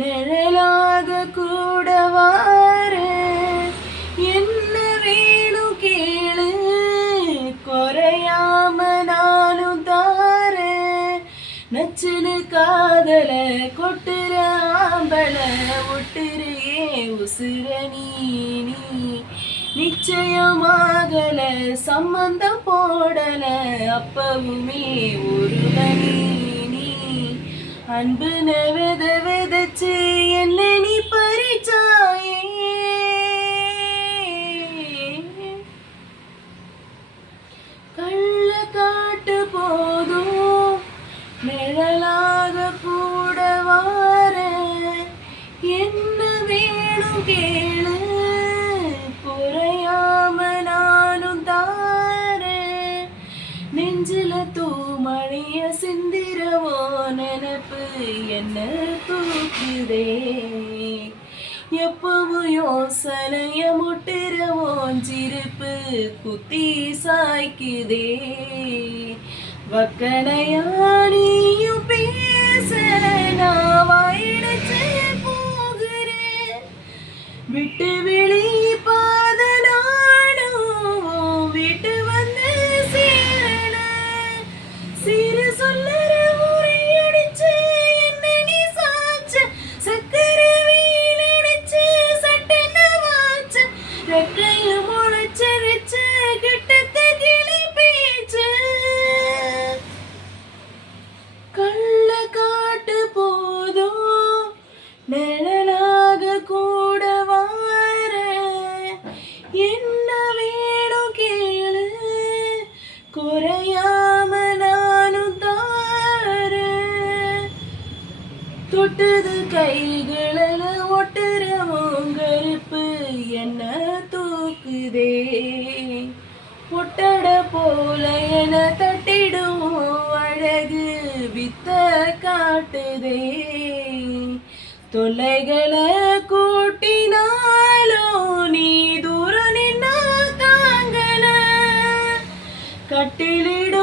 நிழலாக கூட வார என்ன வேணும் கேளு, குறையாம நானும் தார. நச்சுன்னு காதல கொட்டுற ஆம்பல ஒட்டுறையே உசுர நீ நிச்சயமாகல சம்பந்தம் போடல அப்பவுமே ஒரு நீ அன்புன விதைச்சு என்ன நீ பறிச்சாயே. கள்ள காட்டு போதும் நிழலாக கூட வார என்ன வேணும் கேளு, குறையாம நானும் தார. நெஞ்சில தூமணிய சிந்திரவோ நினப்பு என்ன தூக்குதே, எப்பவும் யோசனைய முட்டுறவோஞ்சிருப்பு குத்தி சாய்க்குதே. வக்கனையா நீயும் பேச நான் வாயிடச்சு போகிறேன், விட்டு வெளி பாத நானும் வீட்டு வந்து சேரன. சிறு சொல்லற முறையடிச்சு என்ன நீ சாச்ச, சக்கர வீணடிச்சு சட்டன வாச்ச, ரெக்கைய முளைச்சரிச்சு கிட்டத்த கிளி பேச்சு. கள்ள காட்டு போதும் நிழலாக கூட வார என்ன வேணும் கேளு, குறையாம நானும் தார. தொட்டது கைகளில் ஒட்டுறவும் கருப்பு என்ன தூக்குதே, ஒட்டட போல என தட்டிடுவோம் அழகு வித்த காட்டுதே. தொல்லைகளை கூட்டினாலும் நீ தூரம் நின்னா தாங்கல, கட்டிலிடும்